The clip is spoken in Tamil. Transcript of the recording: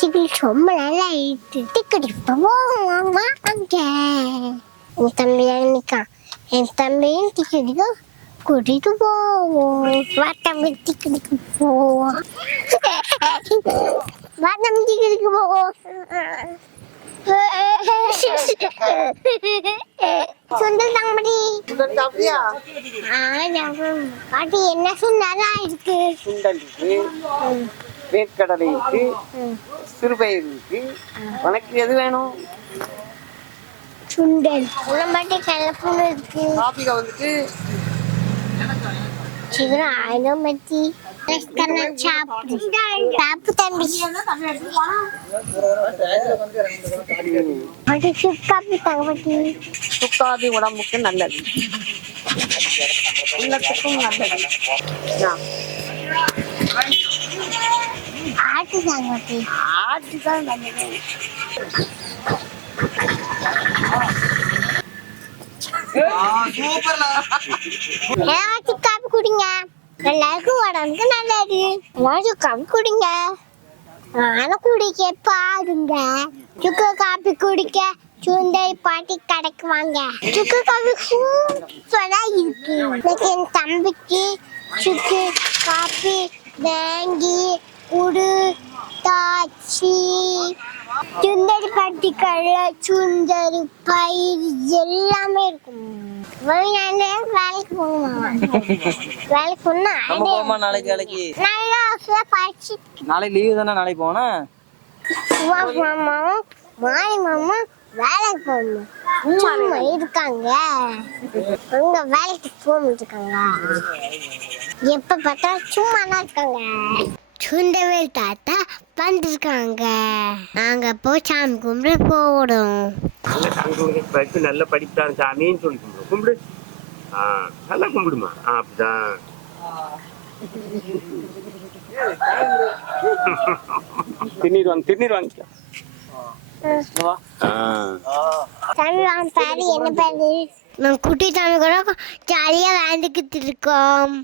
டிக்கெட் ரொம்ப நல்லா ஆயிடுச்சு. டிக்கெட் போவாங்க அங்க. என் தம்பி நிற்கான். என் தம்பியும் டிக்கெட்டுக்கு கூட்டிட்டு போவோம். வா தம்பி டிக்கெட்டுக்கு போவோம். வா தம்பி டிக்கெட்டுக்கு போவோம். சுண்டல் தாங்கடி. சுண்டல் சாப்பிட்டியா? பாட்டி என்ன சுண்டலா இருக்கு? சுண்டல் இருக்கு, வேர்க்கடலை இருக்கு, சிறுபயிர் இருக்கு. உனக்கு எது வேணும்? சுண்டல். பாட்டி கலப்பூன் இருக்கு. காபிகா வந்துட்டு சீக்கிரம் ஆயிடும் பத்தி. சாப்பு தம்பி. பாட்டி சுக்காப்பி தாங்க பாட்டி. சுக்காபி உடம்புக்கு நல்லது, உள்ளத்துக்கும் நல்லது. ஆட்டு தாங்க பாட்டி. ஆட்டுதான் நல்லது. எல்லாரும் காப்பி குடிங்க. எல்லாருக்கும் உடம்புக்கு நல்லது. எல்லாரும் காப்பி குடிங்க. நானும் குடிக்க பாருங்க. சுக்கு காப்பி குடிக்க சுண்டல் பாட்டி கடைக்கு வாங்க. சுக்கு காப்பி சூப்பரா இருக்கு. என் தம்பிக்கு சுக்கு காப்பி வாங்கி கொடுத்தாச்சு. சுண்டல் பாட்டி கடை, சுண்டல் பயிர் எல்லாமே இருக்கும். வேலைக்கு போகணுமா? வேலைக்கு போனா நாளைக்கு வேலைக்கு நல்லா படிச்சு நாளைக்கு லீவு தானே. நாளைக்கு போனா மாமாவும் மாறி மாமா வேலைக்கு போகணும். சும்மா இருக்காங்க. அங்க வேலைக்கு போகணும் இருக்காங்க. எப்ப பார்த்தா சும்மா தான் இருக்காங்க. சுண்டவேல் தாத்தா வந்திருக்காங்க. நாங்க போய் சாமி கும்பிட போடும். படிச்சு நல்ல படிப்பான் சாமின்னு சொல்லி கும்பிடு. கும்பிடு. நல்லா கும்பிடுமா. அப்படிதான். திருநீர் வாங்க. சாமி வாங்க பாரு. என்ன பாரு? நான் குட்டி சாமி கூட ஜாலியா வாழ்ந்துக்கிட்டு இருக்கோம்.